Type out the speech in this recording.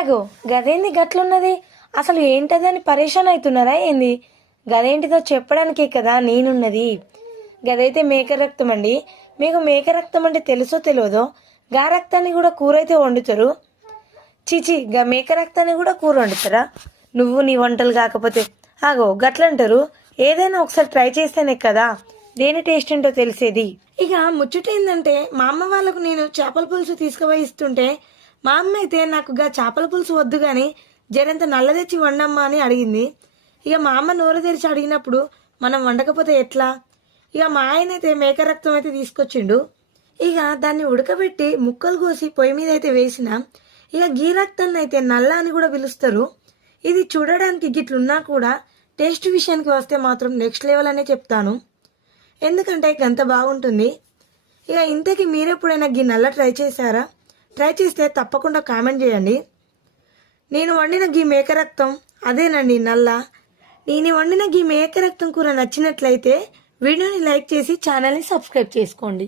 ఆగో గదేంది గట్లున్నది? అసలు ఏంటదని పరేషాన్ అవుతున్నారా ఏంది? గదేంటిదో చెప్పడానికే కదా నేనున్నది. గదైతే మేక రక్తం అండి మీకు మేక రక్తం అంటే తెలుసో తెలియదో గా రక్తాన్ని కూడా కూర అయితే వండుతారు? చిచి గా మేక రక్తాన్ని కూడా కూర వండుతారా? నువ్వు నీ వంటలు కాకపోతే. ఆగో గట్లంటారు. ఏదైనా ఒకసారి ట్రై చేస్తేనే కదా. దేని టేస్ట్ ఏంటో తెలిసేది? ఇక ముచ్చట ఏంటంటే మా అమ్మ వాళ్ళకు నేను చేపల పులుసు తీసుకుపోయి ఇస్తుంటే మా అమ్మ అయితే నాకు గా చేపల పులుసు వద్దు కానీ జరంత నల్ల తెచ్చి వండమ్మా అని అడిగింది. ఇక మా అమ్మ నోరు తెరిచి అడిగినప్పుడు మనం వండకపోతే ఎట్లా? ఇక మా ఆయన అయితే మేక రక్తం అయితే తీసుకొచ్చిండు. ఇక దాన్ని ఉడకబెట్టి ముక్కలు కోసి పొయ్యి మీద అయితే వేసిన. ఇక గీ రక్తాన్ని అయితే నల్ల అని కూడా పిలుస్తారు. ఇది చూడడానికి గిట్లున్నా కూడా టేస్ట్ విషయానికి వస్తే మాత్రం నెక్స్ట్ లెవెల్ అనే చెప్తాను. ఎందుకంటే అంత బాగుంటుంది. ఇక ఇంతకీ మీరెప్పుడైనా గీ నల్ల ట్రై చేశారా? ట్రై చేస్తే తప్పకుండా కామెంట్ చేయండి. నేను వండిన గీ మేక రక్తం అదేనండి నల్ల. నేను వండిన గీ మేక రక్తం కూర నచ్చినట్లయితే వీడియోని లైక్ చేసి ఛానల్ని సబ్స్క్రైబ్ చేసుకోండి.